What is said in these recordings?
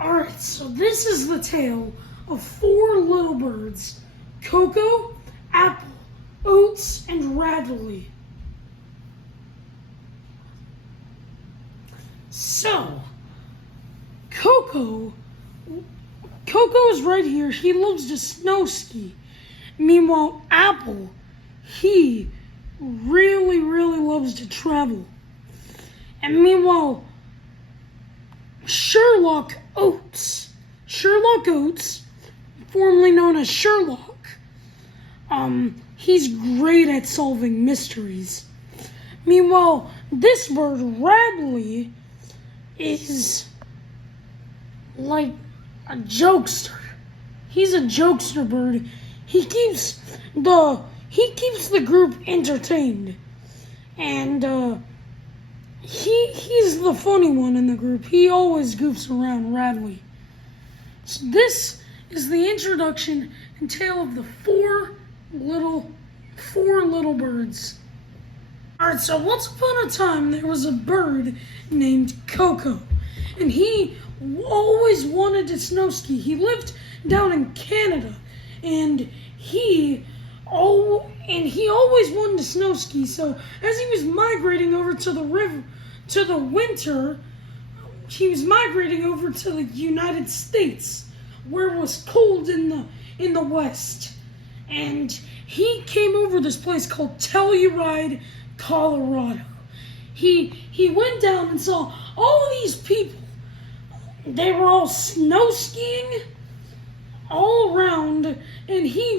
Alright, so this is the tale of four little birds: Coco, Apple, Oats, and Radley. So, Coco is right here. He loves to snow ski. Meanwhile, Apple, he really loves to travel. And meanwhile, Sherlock Oats, formerly known as Sherlock, he's great at solving mysteries. Meanwhile, this bird, Radley, is like a jokester. He's a jokester bird. He keeps the group entertained, and he's the funny one in the group. He always goofs around, Radley. So this is the introduction and tale of the four little birds. Alright, so once upon a time there was a bird named Coco, and he always wanted to snow ski. He lived down in Canada, and he always wanted to snow ski. So as he was migrating over to the river, to the winter, he was migrating over to the United States, where it was cold in the west. And he came over this place called Telluride, Colorado. He went down and saw all of these people. They were all snow skiing all around, and he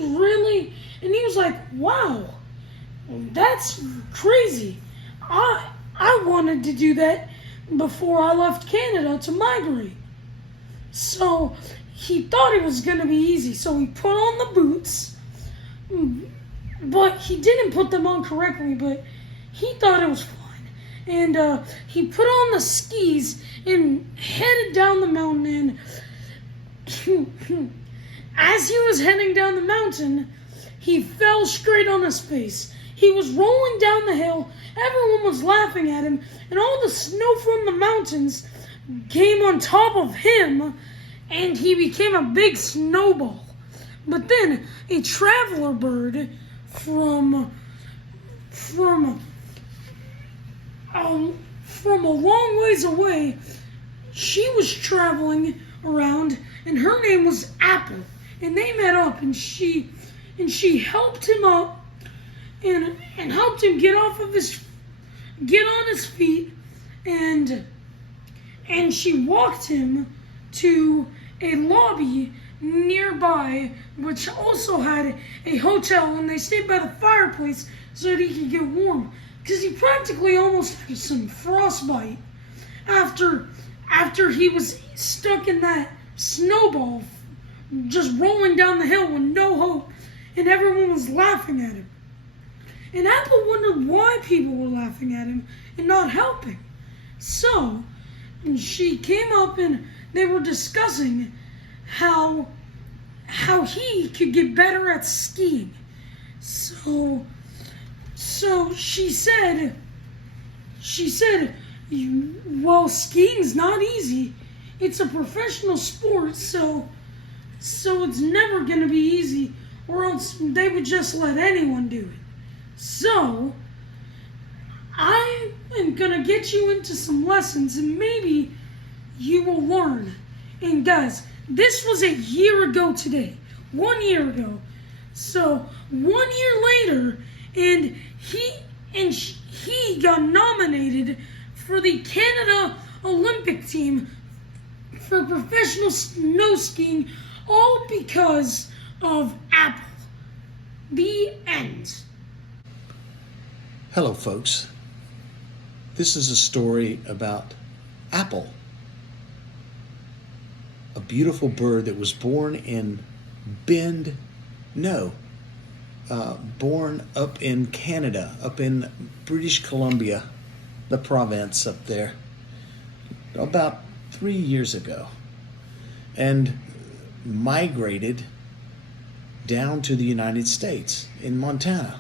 was like, wow, that's crazy. I wanted to do that before I left Canada to migrate. So he thought it was going to be easy. So he put on the boots, but he didn't put them on correctly, but he thought it was fine. And he put on the skis and headed down the mountain. And as he was heading down the mountain, he fell straight on his face. He was rolling down the hill. Everyone was laughing at him, and all the snow from the mountains came on top of him, and he became a big snowball. But then a traveler bird from a long ways away, she was traveling around, and her name was Apple. And they met up, and she helped him up and helped him get on his feet, and she walked him to a lobby nearby, which also had a hotel, and they stayed by the fireplace so that he could get warm, because he practically almost had some frostbite after he was stuck in that snowball just rolling down the hill with no hope, and everyone was laughing at him. And Apple wondered why people were laughing at him and not helping. So she came up, and they were discussing how he could get better at skiing. So she said, well, skiing's not easy. It's a professional sport, so it's never going to be easy, or else they would just let anyone do it. So I am going to get you into some lessons, and maybe you will learn. And guys, this was a year ago today. 1 year ago. So 1 year later, and he got nominated for the Canada Olympic team for professional snow skiing, all because of Apple. The end. Hello, folks. This is a story about Apple, a beautiful bird that was born born up in Canada, up in British Columbia, the province up there, about 3 years ago, and migrated down to the United States in Montana.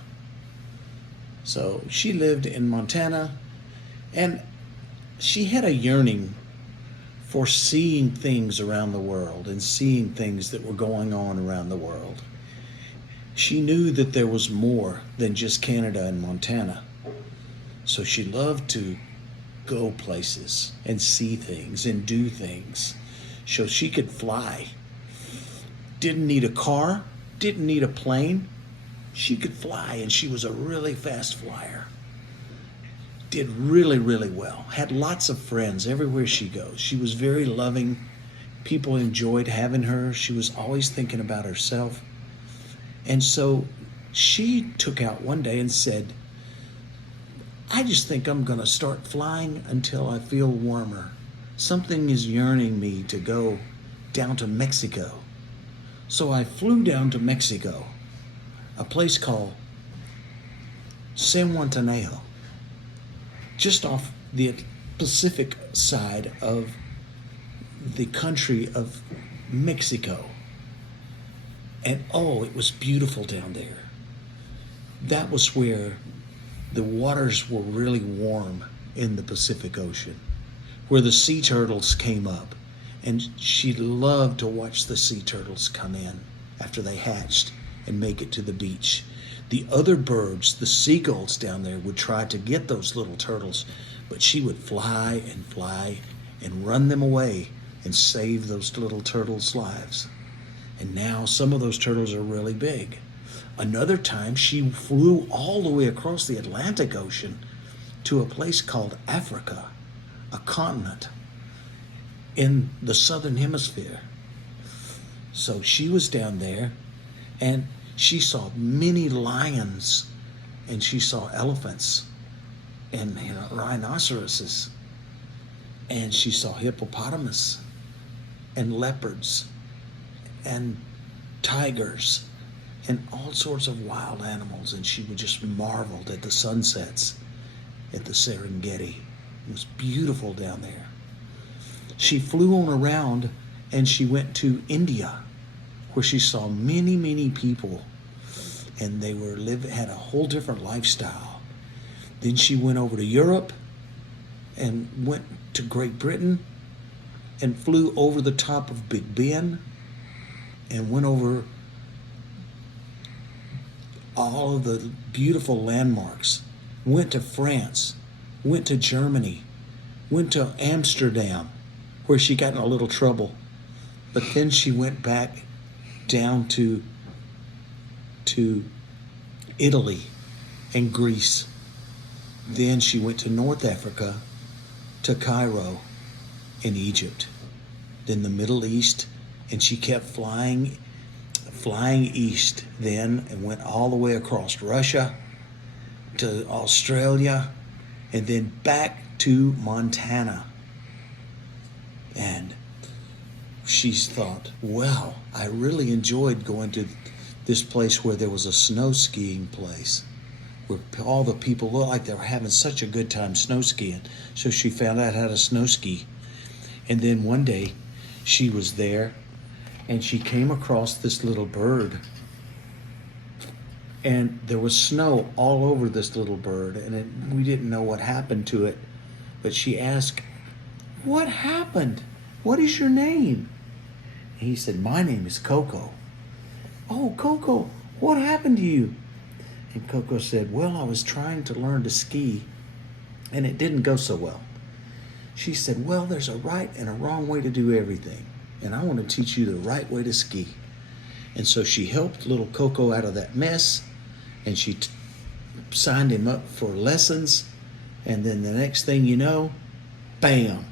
So she lived in Montana, and she had a yearning for seeing things around the world and seeing things that were going on around the world. She knew that there was more than just Canada and Montana. So she loved to go places and see things and do things. So she could fly. Didn't need a car, didn't need a plane. She could fly, and she was a really fast flyer. Did really, really well. Had lots of friends everywhere she goes. She was very loving. People enjoyed having her. She was always thinking about herself. And so she took out one day and said, I just think I'm going to start flying until I feel warmer. Something is yearning me to go down to Mexico. So I flew down to Mexico, a place called San Juantaneo, just off the Pacific side of the country of Mexico. And oh, it was beautiful down there. That was where the waters were really warm in the Pacific Ocean, where the sea turtles came up. And she loved to watch the sea turtles come in after they hatched and make it to the beach. The other birds, the seagulls down there, would try to get those little turtles, but she would fly and run them away and save those little turtles' lives. And now some of those turtles are really big. Another time she flew all the way across the Atlantic Ocean to a place called Africa, a continent in the southern hemisphere. So she was down there, and she saw many lions, and she saw elephants and rhinoceroses, and she saw hippopotamus and leopards and tigers and all sorts of wild animals. And she would just marveled at the sunsets at the Serengeti. It was beautiful down there. She flew on around, and she went to India, where she saw many, many people, and they had a whole different lifestyle. Then she went over to Europe and went to Great Britain and flew over the top of Big Ben and went over all of the beautiful landmarks, went to France, went to Germany, went to Amsterdam, where she got in a little trouble. But then she went back down to Italy and Greece. Then she went to North Africa, to Cairo and Egypt. Then the Middle East, and she kept flying east then, and went all the way across Russia to Australia, and then back to Montana. And she thought, well, I really enjoyed going to this place where there was a snow skiing place, where all the people looked like they were having such a good time snow skiing. So she found out how to snow ski. And then one day she was there, and she came across this little bird, and there was snow all over this little bird, and we didn't know what happened to it. But she asked, what happened? What is your name? And he said, my name is Coco. Oh, Coco, what happened to you? And Coco said, well, I was trying to learn to ski, and it didn't go so well. She said, well, there's a right and a wrong way to do everything, and I want to teach you the right way to ski. And so she helped little Coco out of that mess, and she signed him up for lessons. And then the next thing you know, bam,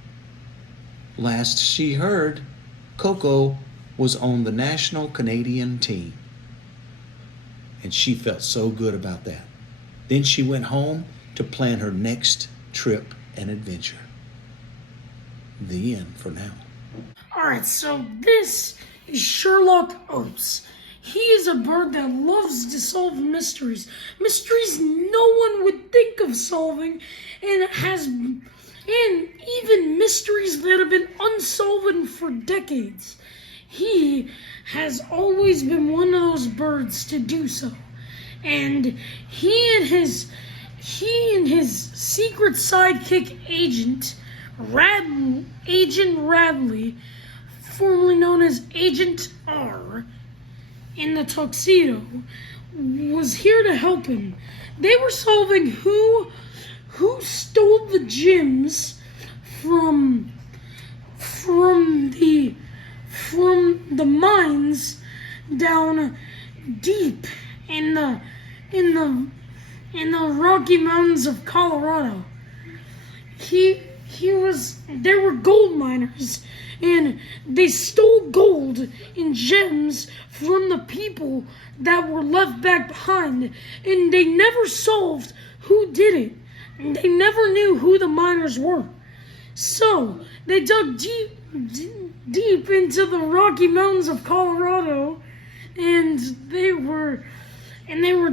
last she heard, Coco was on the national Canadian team. And she felt so good about that. Then she went home to plan her next trip and adventure. The end for now. Alright, so this is Sherlock Oats. He is a bird that loves to solve mysteries. Mysteries no one would think of solving, and even mysteries that have been unsolved for decades. He has always been one of those birds to do so. And he and his secret sidekick agent, Agent Radley, formerly known as Agent R, in the tuxedo, was here to help him. They were solving who stole the gems from the mines down deep in the Rocky Mountains of Colorado. They were gold miners, and they stole gold and gems from the people that were left back behind, and they never solved who did it. And they never knew who the miners were. So they dug deep into the Rocky Mountains of Colorado, and they were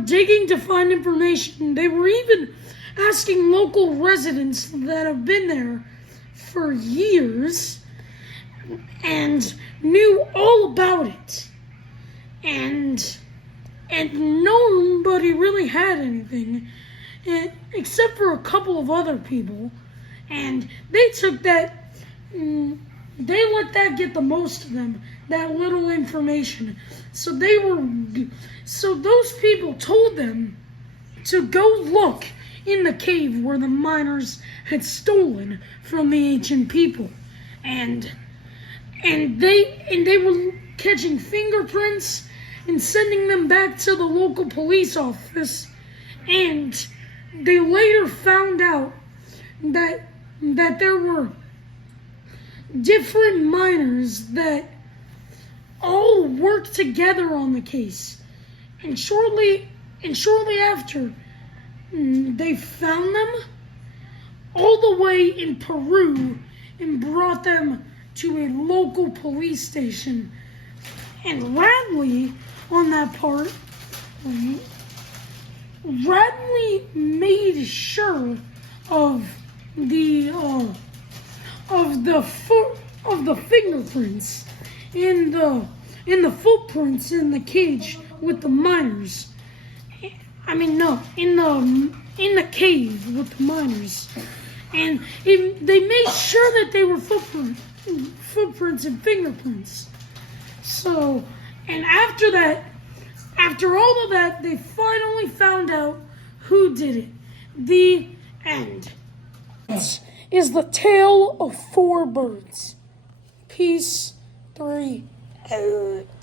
digging to find information. They were even asking local residents that have been there for years and knew all about it. And nobody really had anything except for a couple of other people. And they took that, they let that get the most of them, that little information. So those people told them to go look in the cave where the miners had stolen from the ancient people. And they were catching fingerprints and sending them back to the local police office. And they later found out that there were different miners that all worked together on the case. And shortly after, they found them all the way in Peru and brought them to a local police station. And Radley, on that part, Radley made sure of the fingerprints in the footprints in the cage with the miners. In the cave with the miners. And they made sure that they were footprints and fingerprints. So, and after all of that, they finally found out who did it. The end. This is the tale of 4 birds. Peace. 3 out.